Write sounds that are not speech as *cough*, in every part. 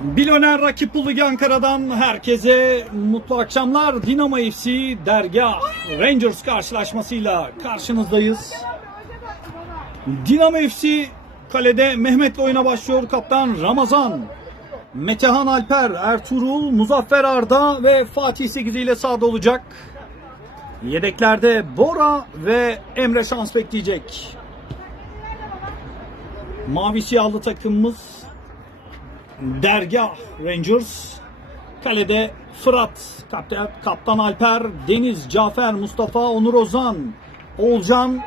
Milyoner rakip Ulu Ankara'dan herkese mutlu akşamlar. Dinamo FC Dergah Rangers karşılaşmasıyla karşınızdayız. Dinamo FC kalede Mehmet'le oyuna başlıyor. Kaptan Ramazan, Metehan Alper, Ertuğrul, Muzaffer Arda ve Fatih 8 ile sahada olacak. Yedeklerde Bora ve Emre şans bekleyecek. Mavi siyahlı takımımız Dergah Rangers. Kalede Fırat, kaptan, kaptan Alper, Deniz, Cafer, Mustafa, Onur Ozan, Olcan,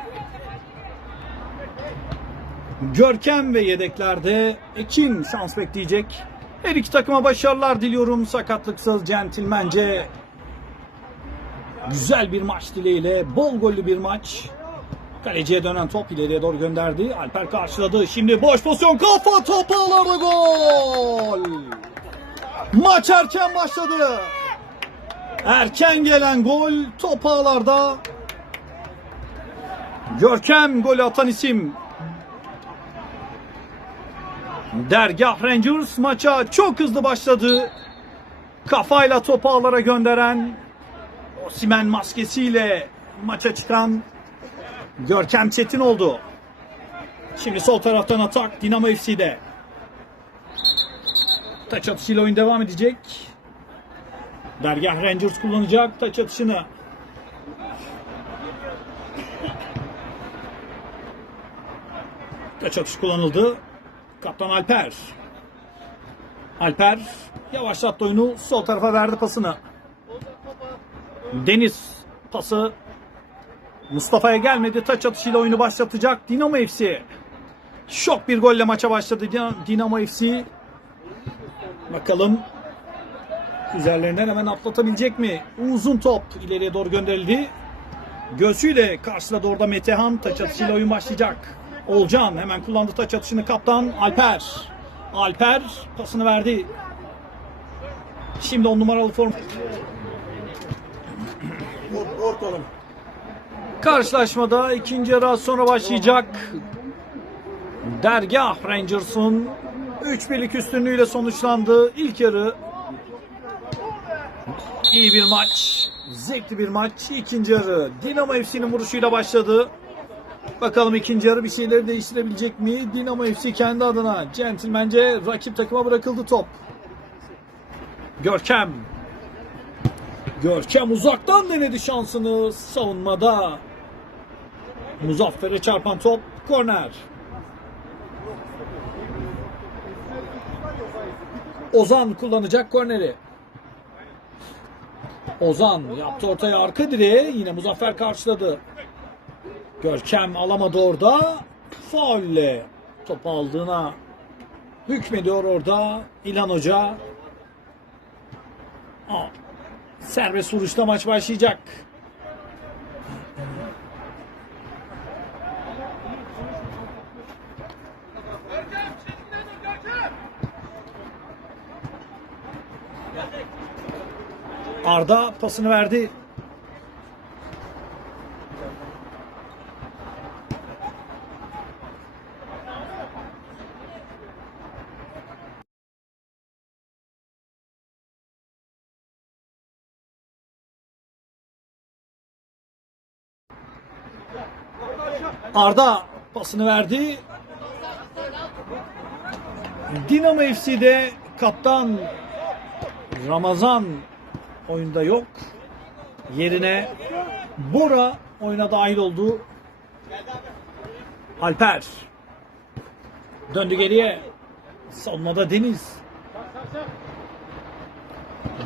Görkem ve yedeklerde Ekin şans bekleyecek. Her iki takıma başarılar diliyorum. Sakatlıksız, centilmence güzel bir maç dileğiyle. Bol gollü bir maç. Kaleciye dönen top ileriye doğru gönderdi. Alper karşıladı. Şimdi boş pozisyon. Kafa topu ağlarda gol. Maç erken başladı. Erken gelen gol top ağlarda. Görkem golü atan isim. Dergah Rangers maça çok hızlı başladı. Kafayla topu ağlara gönderen Osimen maskesiyle maça çıkan Görkem Çetin oldu. Şimdi sol taraftan atak Dinamo FC'de. Taç atışıyla oyun devam edecek. Dergah Rangers kullanacak taç atışını. Taç atışı kullanıldı. Kaptan Alper. Alper yavaşlattı oyunu. Sol tarafa verdi pasını. Deniz pası Mustafa'ya gelmedi. Taç atışıyla oyunu başlatacak Dinamo FC. Şok bir golle maça başladı Din- Dinamo FC. Bakalım üzerlerinden hemen atlatabilecek mi? Uzun top ileriye doğru gönderildi. Göğsüyle karşıladı orada Metehan. Taç atışıyla oyun başlayacak. Olcan hemen kullandı taç atışını kaptan Alper. Alper pasını verdi. Şimdi on numaralı form. Ortalım. Karşılaşmada ikinci yarı sonra başlayacak. Dergah Rangers'ın 3 birlik üstünlüğüyle sonuçlandı. İlk yarı iyi bir maç. Zevkli bir maç. İkinci yarı Dinamo FC'nin vuruşuyla başladı. Bakalım ikinci yarı bir şeyleri değiştirebilecek mi? Dinamo FC kendi adına centilmence rakip takıma bırakıldı top. Görkem. Görkem uzaktan denedi şansını savunmada. Muzaffer'e çarpan top korner. Ozan kullanacak korneri. Ozan yaptı ortaya arka direğe yine Muzaffer karşıladı. Görkem alamadı orada. Faulle top aldığına hükmediyor orada İlhan Hoca. Aa, serbest vuruşta maç başlayacak. Arda pasını verdi. Arda pasını verdi. Dinamo FC'de kaptan Ramazan oyunda yok. Yerine Bora oyuna dahil oldu. Alper döndü geriye. Savunmada Deniz.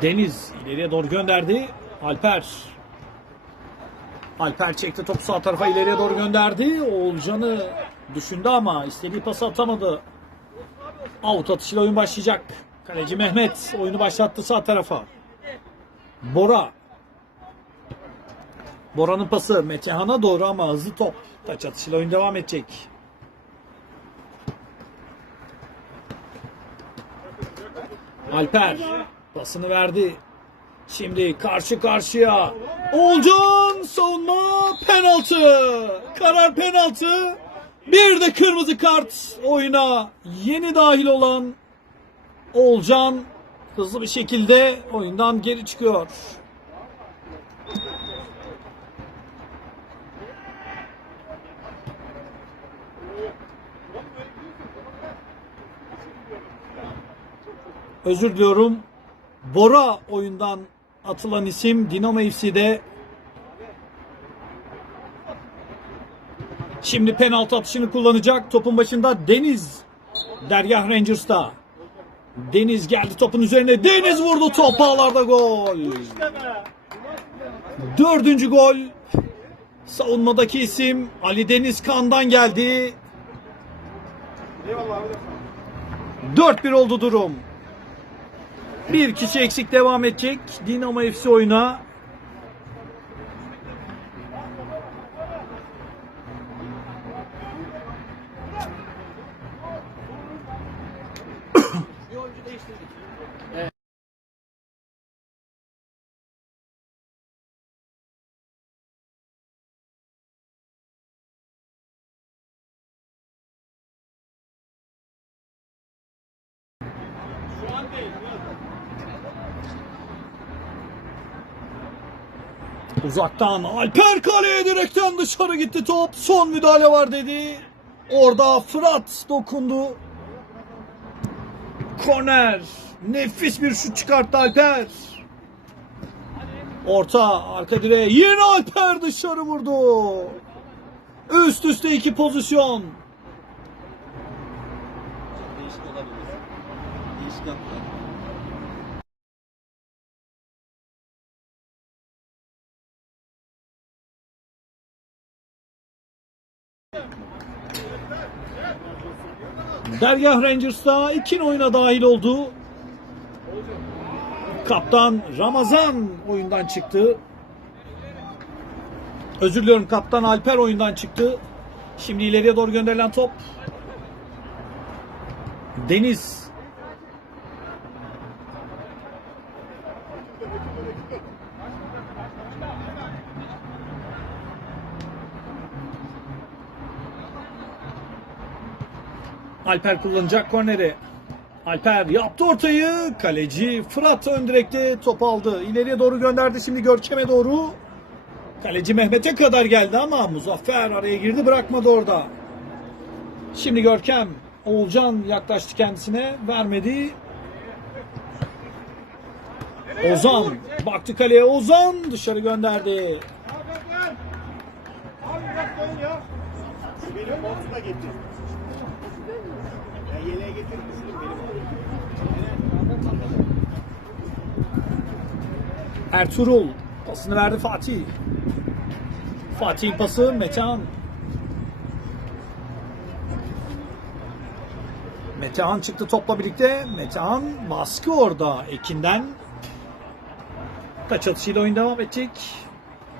Deniz ileriye doğru gönderdi. Alper Alper çekti topu sağ tarafa ileriye doğru gönderdi. Oğulcan'ı düşündü ama istediği pası atamadı. Out atışıyla oyun başlayacak. Kaleci Mehmet oyunu başlattı sağ tarafa. Bora. Bora'nın pası Metehan'a doğru ama hızlı top. Taç atışıyla oyun devam edecek. Alper pasını verdi. Şimdi karşı karşıya. Olcan savunma penaltı. Karar penaltı. Bir de kırmızı kart oyuna yeni dahil olan Oğulcan hızlı bir şekilde oyundan geri çıkıyor. Özür diliyorum. Bora oyundan atılan isim Dinamo FC'de. Şimdi penaltı atışını kullanacak. Topun başında Deniz. Dergah Rangers'ta. Deniz geldi topun üzerine. Deniz vurdu top ağlarda gol. Dördüncü gol. Savunmadaki isim Ali Deniz Kan'dan geldi. 4-1 oldu durum. Bir kişi eksik devam edecek. Dinamo FC oyuna. Uzaktan Alper kaleye direkten dışarı gitti top. Son müdahale var dedi. Orada Fırat dokundu. Korner. Nefis bir şut çıkarttı Alper. Orta arka direğe yine Alper dışarı vurdu. Üst üste iki pozisyon. Değişik olabilir. Değişik atlar. Dergah Rangers'ta ikin oyuna dahil oldu. Kaptan Ramazan oyundan çıktı. Özür diliyorum kaptan Alper oyundan çıktı. Şimdi ileriye doğru gönderilen top. Deniz. Alper kullanacak korneri. Alper yaptı ortayı. Kaleci Fırat ön direkte top aldı. İleriye doğru gönderdi şimdi Görkem'e doğru. Kaleci Mehmet'e kadar geldi ama Muzaffer araya girdi bırakmadı orada. Şimdi Görkem. Oğulcan yaklaştı kendisine. Vermedi. Ozan. Baktı kaleye Ozan. Dışarı gönderdi. Benim montuma getir. Ya Ertuğrul pasını verdi Fatih. Fatih'in pası Metehan. Metehan çıktı topla birlikte. Metehan baskı orada Ekin'den. Taç atışıyla oyun devam edecek.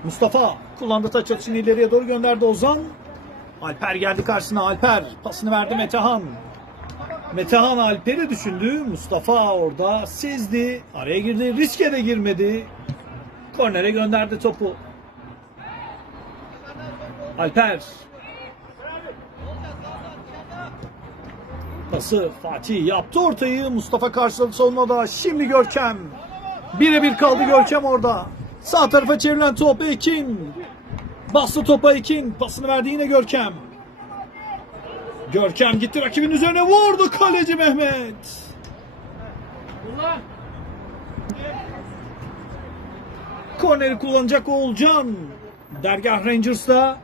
Mustafa kullandı taç atışını ileriye doğru gönderdi Ozan. Alper geldi karşısına Alper pasını verdi Metehan. Metehan Alper'i düşündü. Mustafa orada sezdi. Araya girdi. Riske de girmedi. Kornere gönderdi topu. Alper. Pası Fatih yaptı ortayı. Mustafa karşıladı savunmada. Şimdi Görkem. Birebir kaldı Görkem orada. Sağ tarafa çevrilen top Ekin. Bastı topa Ekin. Pasını verdi yine Görkem. Görkem gitti rakibin üzerine vurdu kaleci Mehmet. Korneri kullanacak Oğulcan. Dergah Rangers'da.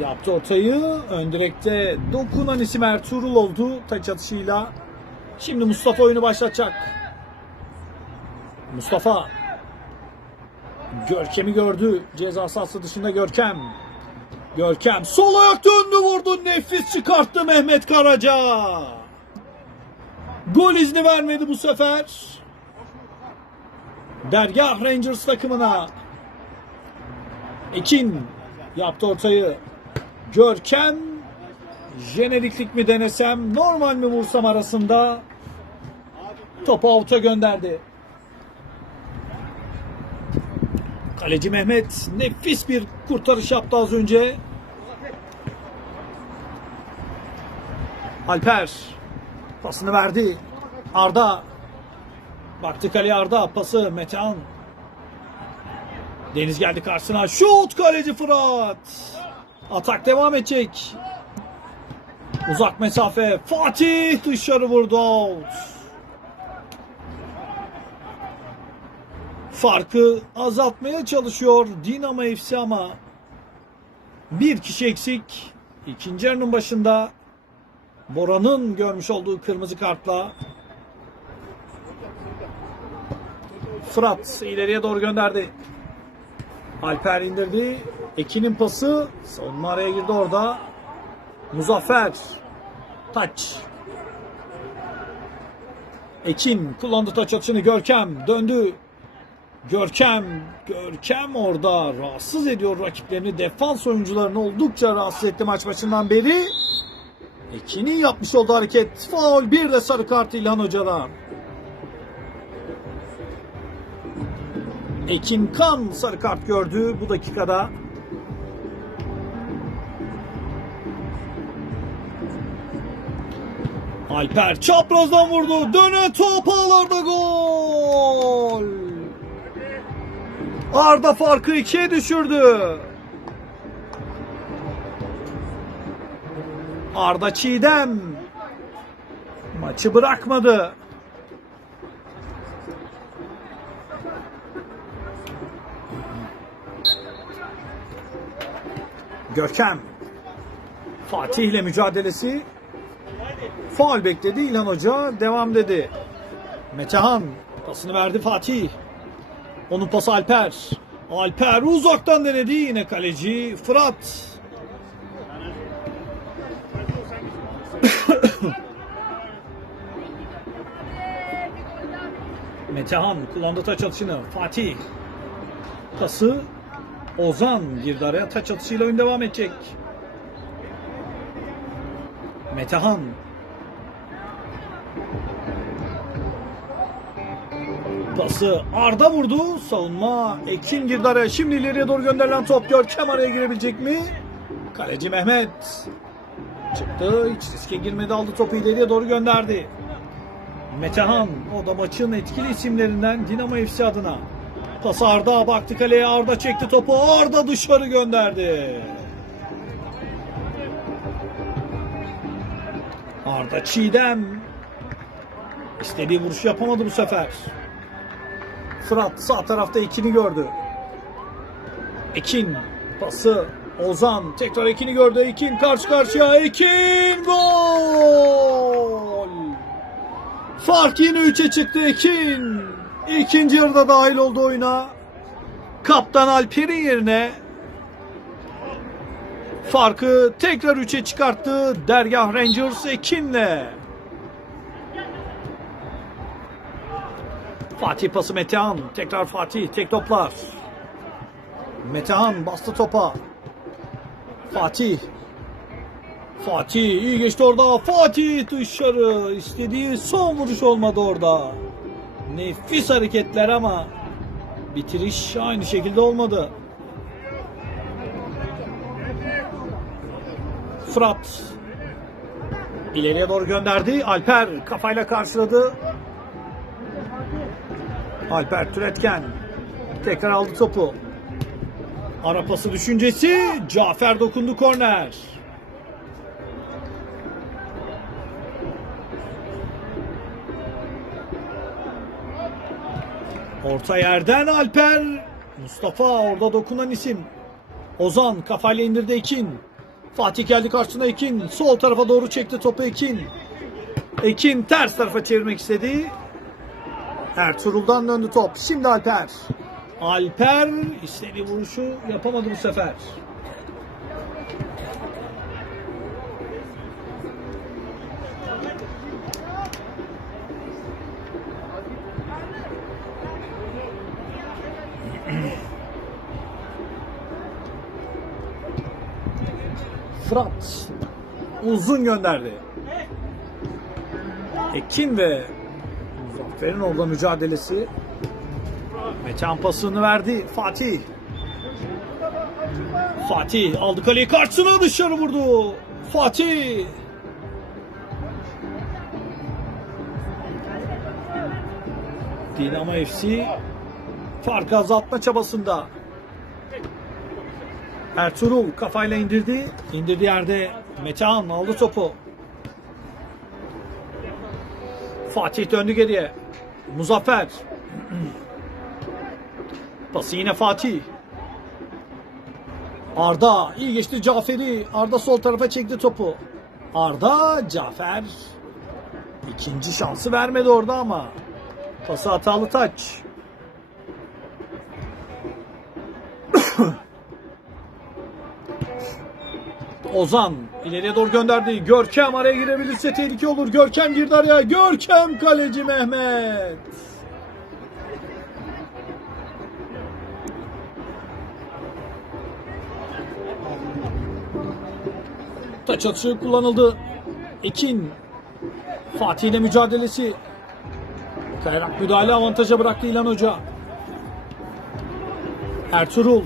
Yaptı ortayı. Ön direkte dokunan isim Ertuğrul oldu taç atışıyla. Şimdi Mustafa oyunu başlatacak. Mustafa. Görkem'i gördü. Ceza sahası dışında Görkem. Görkem sol ayak döndü vurdu. Nefis çıkarttı Mehmet Karaca. Gol izni vermedi bu sefer. Dergah Rangers takımına. Ekin yaptı ortayı. Görkem jeneriklik mi denesem normal mi vursam arasında topu avuta gönderdi. Kaleci Mehmet nefis bir kurtarış yaptı az önce. Alper pasını verdi. Arda baktı kaleye Arda pası Metehan. Deniz geldi karşısına. Şut kaleci Fırat. Atak devam edecek. Uzak mesafe. Fatih dışarı vurdu. Out. Farkı azaltmaya çalışıyor Dinamo FC ama bir kişi eksik. İkinci yarının başında Bora'nın görmüş olduğu kırmızı kartla Fırat ileriye doğru gönderdi. Alper indirdi. Ekin'in pası savunma araya girdi orada. Muzaffer taç. Ekin kullandı taç atışını Görkem döndü. Görkem, Görkem orada rahatsız ediyor rakiplerini. Defans oyuncularını oldukça rahatsız etti maç başından beri. Ekin'in yapmış olduğu hareket faul bir de sarı kart İlhan Hoca'dan. Ekin Kan sarı kart gördü bu dakikada. Alper çaprazdan vurdu. Dönen top ağlarda gol. Arda farkı ikiye düşürdü. Arda Çiğdem maçı bırakmadı. Görkem Fatih ile mücadelesi faul bekledi İlhan Hoca devam dedi. Metehan pasını verdi Fatih. Onun pası Alper. Alper uzaktan denedi yine kaleci Fırat. *coughs* Metehan kullandı taç atışını. Fatih. Pası Ozan girdi araya taç atışıyla oyun devam edecek. Metehan. Pası Arda vurdu. Savunma Ekin girdi araya. Şimdi ileriye doğru gönderilen top Görkem araya girebilecek mi? Kaleci Mehmet. Çıktı. Hiç riske girmedi. Aldı topu ileriye doğru gönderdi. Metehan. O da maçın etkili isimlerinden Dinamo FC adına. Pas Arda baktı kaleye Arda çekti topu Arda dışarı gönderdi. Arda Çiğdem istediği vuruş yapamadı bu sefer. Fırat sağ tarafta Ekin'i gördü. Ekin pası Ozan tekrar Ekin'i gördü. Ekin karşı karşıya Ekin gol. Fark yine 3'e çıktı Ekin. İkinci yarıda dahil oldu oyuna. Kaptan Alper'in yerine farkı tekrar 3'e çıkarttı Dergah Rangers Ekin'le. Fatih pası Metehan. Tekrar Fatih. Tek toplar. Metehan bastı topa. Fatih. Fatih iyi geçti orada. Fatih dışarı. istediği son vuruş olmadı orada. Nefis hareketler ama bitiriş aynı şekilde olmadı. Fırat ileriye doğru gönderdi. Alper kafayla karşıladı. Alper Türetken tekrar aldı topu. Ara pası düşüncesi. Cafer dokundu korner. Orta yerden Alper. Mustafa orada dokunan isim. Ozan kafayla indirdi Ekin. Fatih geldi karşısına Ekin. Sol tarafa doğru çekti topu Ekin. Ekin ters tarafa çevirmek istedi. Ertuğrul'dan döndü top. Şimdi Alper. Alper istediği vuruşu yapamadı bu sefer. Fırat uzun gönderdi. Ekin ve Ferin orada mücadelesi Metehan pasını verdi Fatih. Fatih aldı kaleyi karşısına dışarı vurdu. Fatih. Dinamo FC farkı azaltma çabasında. Ertuğrul kafayla indirdi. İndirdiği yerde Metehan aldı topu. Fatih döndü geriye. Muzaffer. Pası yine Fatih. Arda iyi geçti Cafer'i. Arda sol tarafa çekti topu. Arda Cafer ikinci şansı vermedi orada ama pası hatalı taç. Ozan ileriye doğru gönderdi. Görkem araya girebilirse tehlike olur. Görkem girdi araya. Görkem kaleci Mehmet. Taç atışı kullanıldı. Ekin. Fatih ile mücadelesi. Kayrak müdahale avantaja bıraktı İlhan Hoca. Ertuğrul.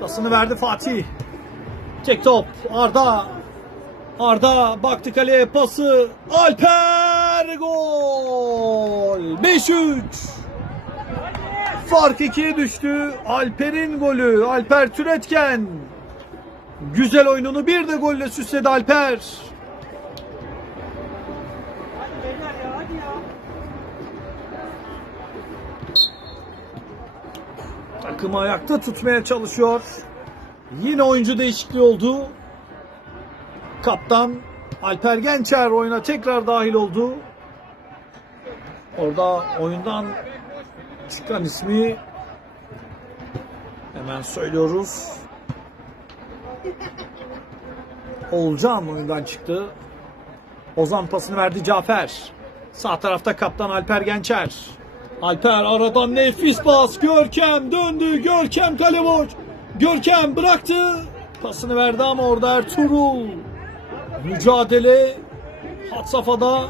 Pasını verdi Fatih. Tek top. Arda. Arda baktı kaleye pası. Alper gol. 5-3. Fark ikiye düştü. Alper'in golü. Alper Türetken. Güzel oyununu bir de golle süsledi Alper. Takımı ayakta tutmaya çalışıyor. Yine oyuncu değişikliği oldu. Kaptan Alper Gençer oyuna tekrar dahil oldu. Orada oyundan çıkan ismi hemen söylüyoruz. Oğulcan oyundan çıktı. Ozan pasını verdi Cafer. Sağ tarafta kaptan Alper Gençer. Alper aradan nefis pas. Görkem döndü. Görkem kale. Görkem bıraktı. Pasını verdi ama orada Ertuğrul. Mücadele hat safhada.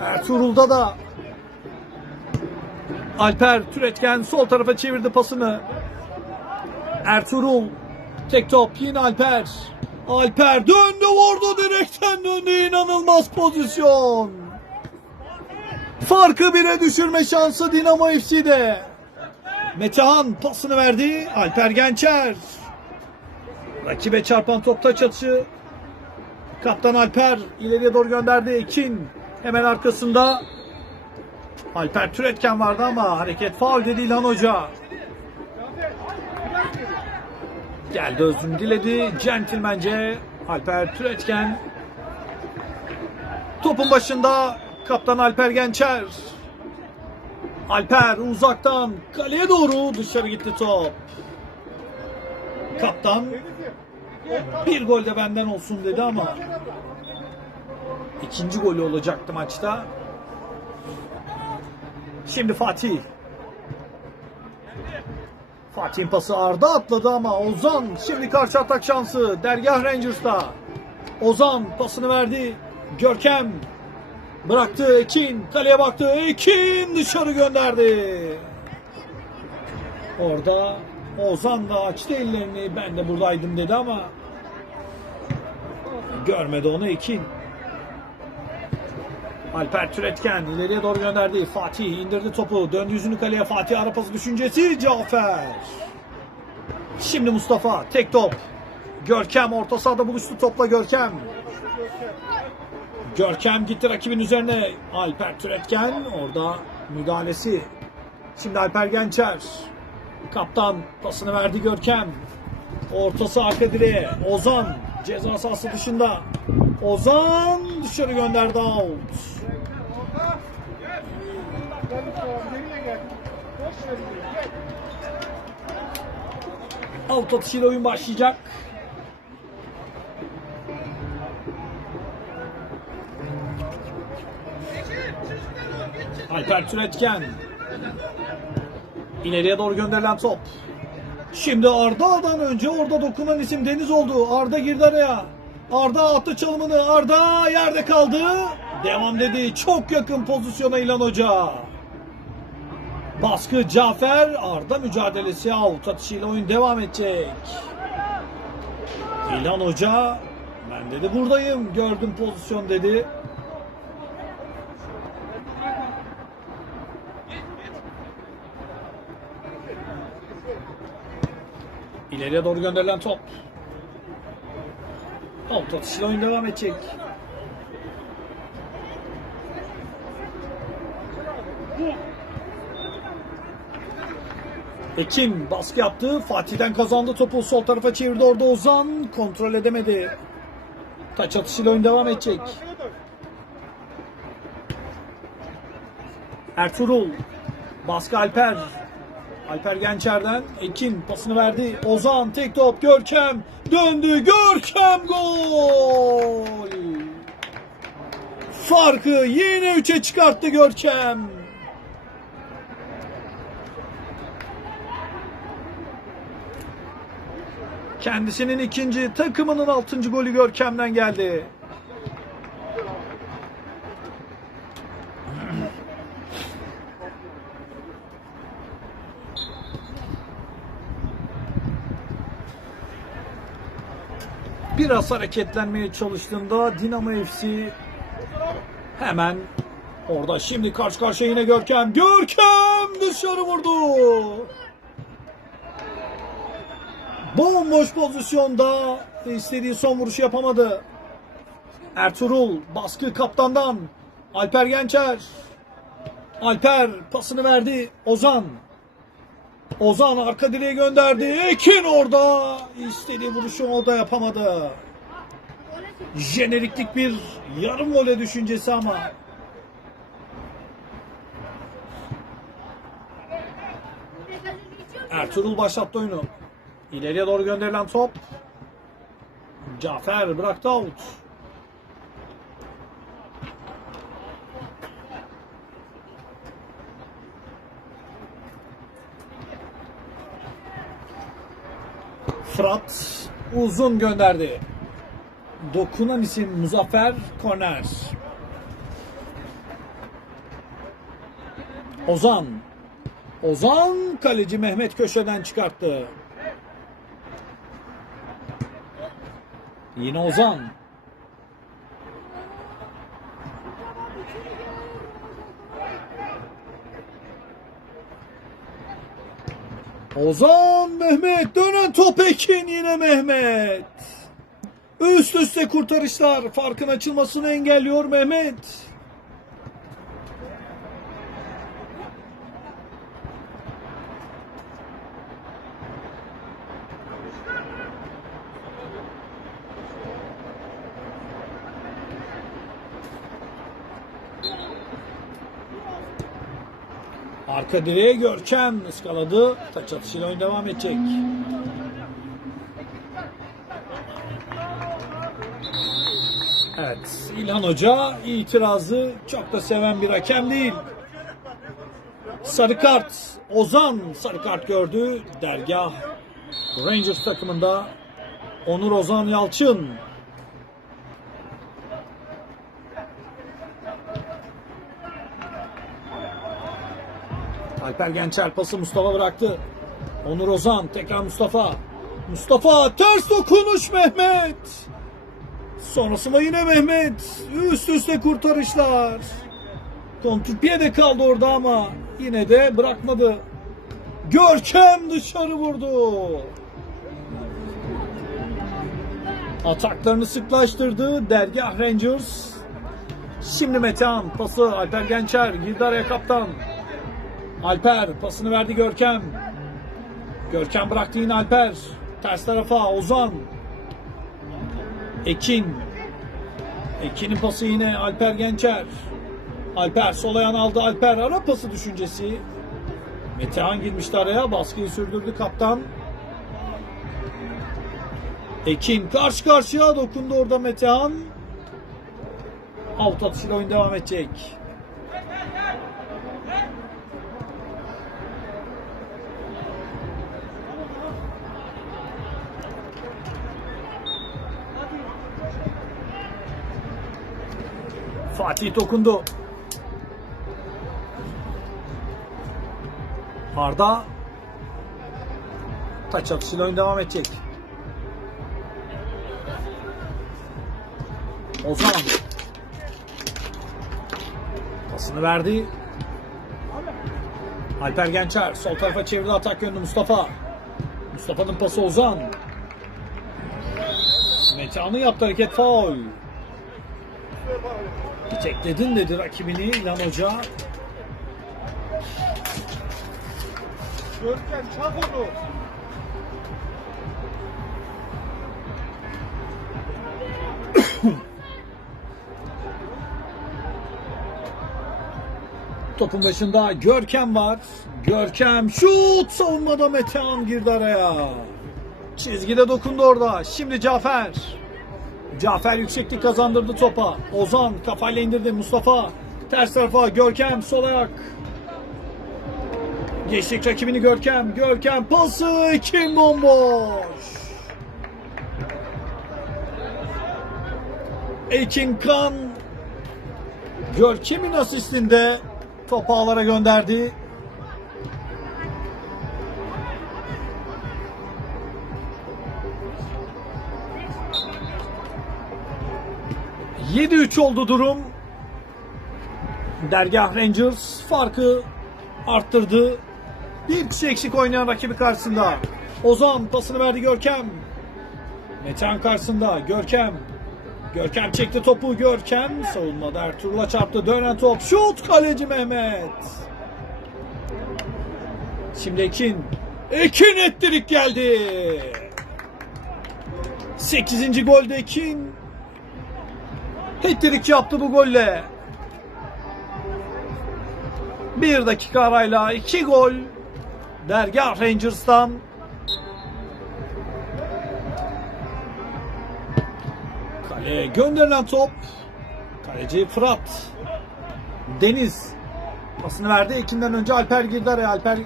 Ertuğrul'da da Alper Türetken sol tarafa çevirdi pasını. Ertuğrul tek top yine Alper. Alper döndü vurdu direkten döndü inanılmaz pozisyon. Farkı bire düşürme şansı Dinamo FC'de. Metehan pasını verdi. Alper Gençer. Rakibe çarpan top taç atışı. Kaptan Alper ileriye doğru gönderdi. Ekin hemen arkasında. Alper Türetken vardı ama hareket faul dedi İlhan Hoca. Geldi özrünü diledi. Centilmence Alper Türetken. Topun başında kaptan Alper Gençer. Alper uzaktan kaleye doğru dışarı gitti top. Kaptan bir gol de benden olsun dedi ama ikinci golü olacaktı maçta. Şimdi Fatih. Fatih'in pası Arda atladı ama Ozan şimdi karşı atak şansı Dergah Rangers'ta. Ozan pasını verdi. Görkem bıraktı Ekin kaleye baktı. Ekin dışarı gönderdi. Orada Ozan da açtı ellerini ben de buradaydım dedi ama görmedi onu Ekin. Alper Türetken ileriye doğru gönderdi. Fatih indirdi topu. Döndü yüzünü kaleye. Fatih ara düşüncesi. Cafer. Şimdi Mustafa. Tek top. Görkem orta sahada buluştu topla Görkem. Görkem gitti rakibin üzerine. Alper Türetken orada müdahalesi. Şimdi Alper Gençer. Kaptan pasını verdi Görkem. Ortası arka direğe. Ozan ceza sahası dışında. Ozan dışarı gönderdi out. Out atışıyla oyun başlayacak. Alper Türetken. İleriye doğru gönderilen top. Şimdi Arda'dan önce orada dokunan isim Deniz oldu. Arda girdi araya. Arda attı çalımını. Arda yerde kaldı. Devam dedi. Çok yakın pozisyona İlhan Hoca. Baskı Cafer. Arda mücadelesi out atışıyla oyun devam edecek. İlhan Hoca ben dedi buradayım. Gördüm pozisyon dedi. İleriye doğru gönderilen top. Alt atışıyla oyun devam edecek. Ekin baskı yaptı. Fatih'den kazandı topu. Sol tarafa çevirdi. Orada Ozan kontrol edemedi. Taç atışıyla oyun devam edecek. Ertuğrul. Baskı Alper. Alper Gençer'den Ekin pasını verdi. Ozan tek top Görkem döndü. Görkem gol. Farkı yine 3'e çıkarttı Görkem. Kendisinin ikinci, takımının altıncı golü Görkem'den geldi. Biraz hareketlenmeye çalıştığında Dinamo FC hemen orada şimdi karşı karşıya yine Görkem. Görkem dışarı vurdu. Bomboş pozisyonda istediği son vuruşu yapamadı. Ertuğrul baskı kaptandan. Alper Gençer. Alper pasını verdi. Ozan. Ozan arka direğe gönderdi. Ekin orada. istediği vuruşu o da yapamadı. Jeneriklik bir yarım vole düşüncesi ama. Ertuğrul başlattı oyunu. İleriye doğru gönderilen top. Cafer bıraktı out. Fırat uzun gönderdi. Dokunan isim Muzaffer Korner. Ozan. Ozan kaleci Mehmet köşeden çıkarttı. Yine Ozan. Ozan Mehmet dönen top Ekin yine Mehmet. Üst üste kurtarışlar farkın açılmasını engelliyor Mehmet. Arka direğe Görkem ıskaladı. Taç atışıyla oyun devam edecek. Evet, İlhan Hoca itirazı çok da seven bir hakem değil. Sarı kart, Ozan sarı kart gördü. Dergah Rangers takımında Onur Ozan Yalçın. Alper Gençer pası Mustafa bıraktı. Onur Ozan tekrar Mustafa. Mustafa ters dokunuş Mehmet. Sonrasında yine Mehmet. Üst üste kurtarışlar. Kontrpiye de kaldı orada ama yine de bırakmadı. Görkem dışarı vurdu. Ataklarını sıklaştırdı Dergah Rangers. Şimdi Metehan pası Alper Gençer girdi araya kaptan. Alper pasını verdi Görkem. Görkem bıraktı yine Alper. Ters tarafa Ozan. Ekin. Ekin'in pası yine Alper Gençer. Alper sol ayağını aldı Alper. Ara pası düşüncesi. Metehan girmişti araya. Baskıyı sürdürdü kaptan. Ekin karşı karşıya dokundu orada Metehan. Alt atışıyla oyun devam edecek. Fatih dokundu. Arda taç atışıyla oyun devam edecek. Ozan pasını verdi. Alper Gençer sol tarafa çevirdi atak yönlü Mustafa. Mustafa'nın pası Ozan. Metehan'ı yaptı hareket faul. Çekledin dedi rakibini İlhan Hoca. Görkem çak onu. *coughs* Topun başında Görkem var. Görkem şut savunmada Metehan girdi araya. Çizgide dokundu orada. Şimdi Cafer. Cafer yükseklik kazandırdı topa. Ozan kafayla indirdi. Mustafa ters tarafa. Görkem sol ayak. Geçtik rakibini Görkem. Görkem pası. Kim bomboş. Ekin Kan Görkem'in asistinde topu ağlara gönderdi. ...7-3 oldu durum. Dergah Rangers farkı arttırdı. Bir kişi eksik oynayan rakibi karşısında. Ozan pasını verdi Görkem. Metehan karşısında Görkem. Görkem çekti topu. Görkem savunmada Ertuğrul'a çarptı. Dönen top. Şut kaleci Mehmet. Şimdi Ekin. Ekin ettirik geldi. 8. golde Ekin. Hattrick yaptı bu golle. Bir dakika arayla iki gol. Dergah Rangers'tan Kaleye gönderilen top. Kaleci Fırat. Deniz. Pasını verdi. Ekin'den önce Alper girdi araya. Alper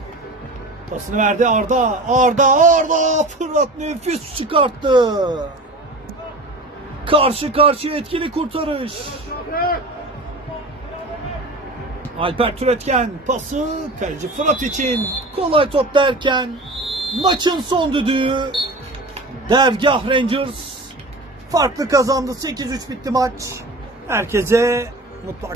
pasını verdi Arda. Arda Arda Fırat nefis çıkarttı. Karşı karşıya etkili kurtarış. Alper Türetken pası kaleci Fırat için kolay top derken maçın son düdüğü Dergah Rangers farklı kazandı. 8-3 bitti maç. Herkese mutlak